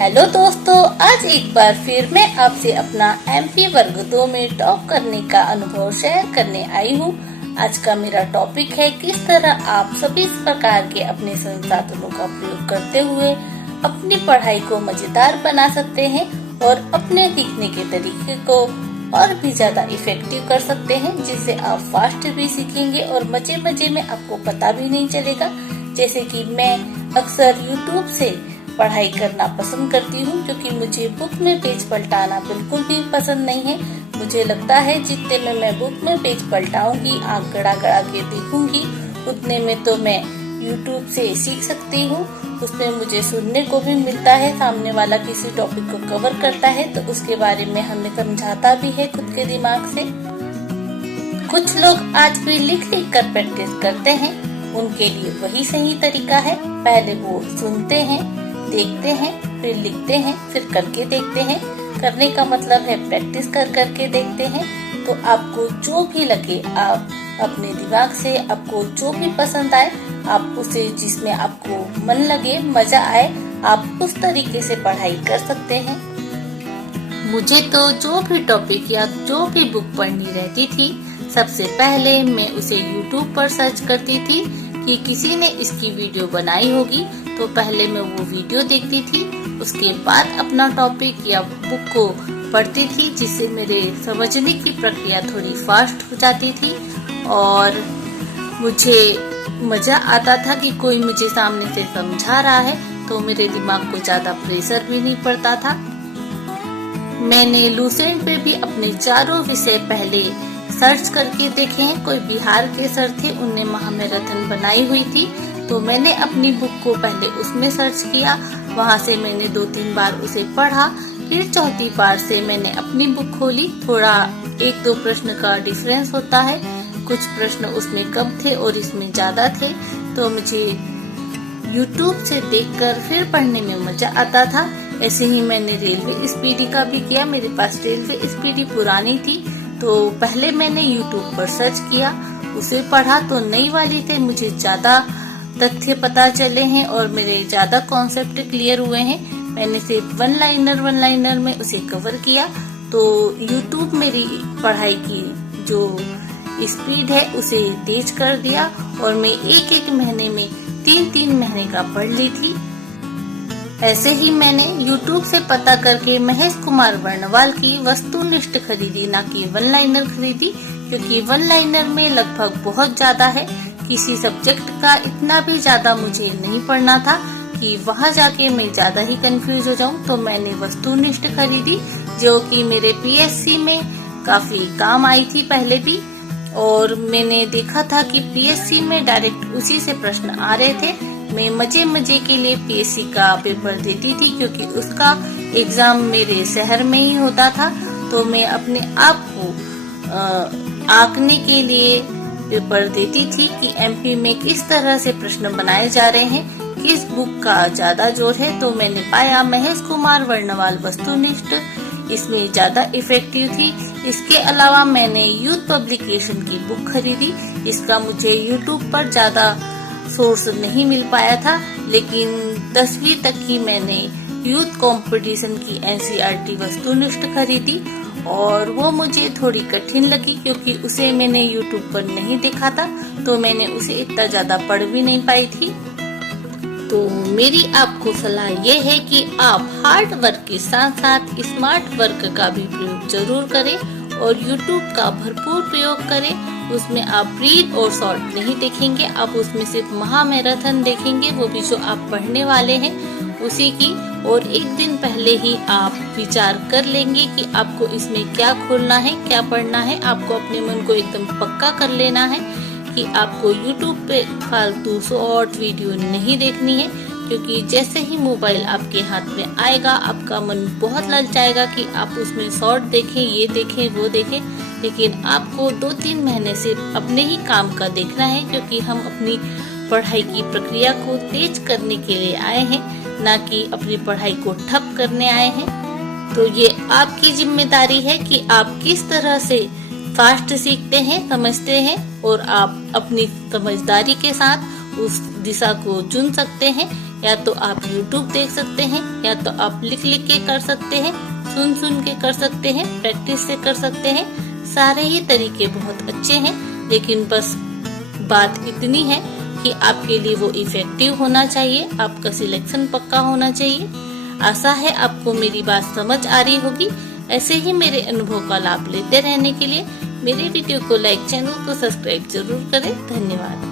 Hello दोस्तों, आज एक बार फिर मैं आपसे अपना एमपी वर्ग 2 में टॉप करने का अनुभव शेयर करने आई हूँ। आज का मेरा टॉपिक है किस तरह आप सभी प्रकार के अपने संसाधनों का प्रयोग करते हुए अपनी पढ़ाई को मजेदार बना सकते हैं और अपने सीखने के तरीके को और भी ज्यादा इफेक्टिव कर सकते हैं, जिससे आप फास्ट भी सीखेंगे और मजे मजे में आपको पता भी नहीं चलेगा। जैसे कि मैं अक्सर यूट्यूब से पढ़ाई करना पसंद करती हूँ, क्योंकि मुझे बुक में पेज पलटाना बिल्कुल भी पसंद नहीं है। मुझे लगता है जितने में मैं बुक में पेज पलटाऊंगी, आंख गड़ा गड़ा के देखूंगी, उतने में तो मैं यूट्यूब से सीख सकती हूँ। उसमें मुझे सुनने को भी मिलता है, सामने वाला किसी टॉपिक को कवर करता है तो उसके बारे में हमें समझाता भी है खुद के दिमाग से। कुछ लोग आज भी लिख लिख कर प्रैक्टिस करते हैं, उनके लिए वही सही तरीका है। पहले वो सुनते हैं, देखते हैं, फिर लिखते हैं, फिर करके देखते हैं। करने का मतलब है प्रैक्टिस कर करके देखते हैं। तो आपको जो भी लगे, आप अपने दिमाग से आपको जो भी पसंद आए, आप उसे जिसमें आपको मन लगे, मजा आए, आप उस तरीके से पढ़ाई कर सकते हैं। मुझे तो जो भी टॉपिक या जो भी बुक पढ़नी रहती थी, सबसे पहले मैं उसे YouTube पर सर्च करती थी कि किसी ने इसकी वीडियो बनाई होगी, तो पहले मैं वो वीडियो देखती थी। उसके बाद अपना टॉपिक या बुक को पढ़ती थी, जिससे मेरे समझने की प्रक्रिया थोड़ी फास्ट हो जाती थी और मुझे मजा आता था कि कोई मुझे सामने से समझा रहा है, तो मेरे दिमाग को ज्यादा प्रेशर भी नहीं पड़ता था। मैंने लूसेंट पे भी अपने चारों विषय पहले सर्च करके देखे हैं। कोई बिहार के सर थे, उनने महामैराथन बनाई हुई थी, तो मैंने अपनी बुक को पहले उसमें सर्च किया। वहाँ से मैंने 2-3 बार उसे पढ़ा, फिर चौथी बार से मैंने अपनी बुक खोली। थोड़ा 1-2 प्रश्न का डिफरेंस होता है, कुछ प्रश्न उसमें कम थे और इसमें ज्यादा थे, तो मुझे YouTube से देखकर फिर पढ़ने में मजा आता था। ऐसे ही मैंने रेलवे स्पीडी का भी किया। मेरे पास रेलवे स्पीडी पुरानी थी, तो पहले मैंने YouTube पर सर्च किया, उसे पढ़ा, तो नई वाली से मुझे ज्यादा तथ्य पता चले हैं और मेरे ज्यादा कॉन्सेप्ट क्लियर हुए हैं। मैंने सिर्फ वन लाइनर में उसे कवर किया, तो YouTube मेरी पढ़ाई की जो स्पीड है उसे तेज कर दिया और मैं एक महीने में 3 महीने का पढ़ ली थी। ऐसे ही मैंने YouTube से पता करके महेश कुमार वर्णवाल की वस्तुनिष्ठ खरीदी, ना कि वन लाइनर खरीदी, क्योंकि वन लाइनर में लगभग बहुत ज्यादा है। किसी सब्जेक्ट का इतना भी ज्यादा मुझे नहीं पढ़ना था कि वहाँ जाके मैं ज्यादा ही कंफ्यूज हो जाऊं, तो मैंने वस्तुनिष्ठ खरीदी, जो कि मेरे PSC में काफी काम आई थी पहले भी। और मैंने देखा था कि PSC में डायरेक्ट उसी से प्रश्न आ रहे थे। मैं मजे के लिए PSC का पेपर देती थी, क्योंकि उसका एग्जाम मेरे शहर में ही होता था, तो मैं अपने आप को आंकने के लिए पेपर देती थी कि MP में किस तरह से प्रश्न बनाए जा रहे हैं, किस बुक का ज्यादा जोर है। तो मैंने पाया महेश कुमार वर्णवाल वस्तुनिष्ठ इसमें ज्यादा इफेक्टिव थी। इसके अलावा मैंने यूथ पब्लिकेशन की बुक खरीदी। इसका मुझे YouTube पर ज्यादा सोर्स नहीं मिल पाया था, लेकिन 10वीं तक की मैंने यूथ कंपटीशन की NCERT वस्तुनिष्ठ खरीदी और वो मुझे थोड़ी कठिन लगी, क्योंकि उसे मैंने YouTube पर नहीं देखा था, तो मैंने उसे इतना ज्यादा पढ़ भी नहीं पाई थी। तो मेरी आपको सलाह ये है कि आप हार्ड वर्क के साथ साथ स्मार्ट वर्क का भी प्रयोग जरूर करें और YouTube का भरपूर प्रयोग करें। उसमें आप रीड और शॉर्ट नहीं देखेंगे, आप उसमें सिर्फ महामैराथन देखेंगे, वो भी जो आप पढ़ने वाले हैं उसी की। और एक दिन पहले ही आप विचार कर लेंगे कि आपको इसमें क्या खोलना है, क्या पढ़ना है। आपको अपने मन को एकदम पक्का कर लेना है कि आपको YouTube पे फालतू शॉर्ट वीडियो नहीं देखनी है, क्योंकि जैसे ही मोबाइल आपके हाथ में आएगा, आपका मन बहुत ललचाएगा कि आप उसमें शॉर्ट देखें, ये देखें, वो देखें। लेकिन आपको 2-3 महीने से अपने ही काम का देखना है, क्योंकि हम अपनी पढ़ाई की प्रक्रिया को तेज करने के लिए आए हैं, ना कि अपनी पढ़ाई को ठप करने आए हैं। तो ये आपकी जिम्मेदारी है कि आप किस तरह से फास्ट सीखते हैं, समझते हैं, और आप अपनी समझदारी के साथ उस दिशा को चुन सकते हैं या तो आप YouTube देख सकते हैं, या तो आप लिख लिख के कर सकते हैं, सुन सुन के कर सकते हैं, प्रैक्टिस से कर सकते हैं। सारे ही तरीके बहुत अच्छे हैं, लेकिन बस बात इतनी है कि आपके लिए वो इफेक्टिव होना चाहिए, आपका सिलेक्शन पक्का होना चाहिए। आशा है आपको मेरी बात समझ आ रही होगी। ऐसे ही मेरे अनुभव का लाभ लेते रहने के लिए मेरे वीडियो को लाइक, चैनल को सब्सक्राइब जरूर करें। धन्यवाद।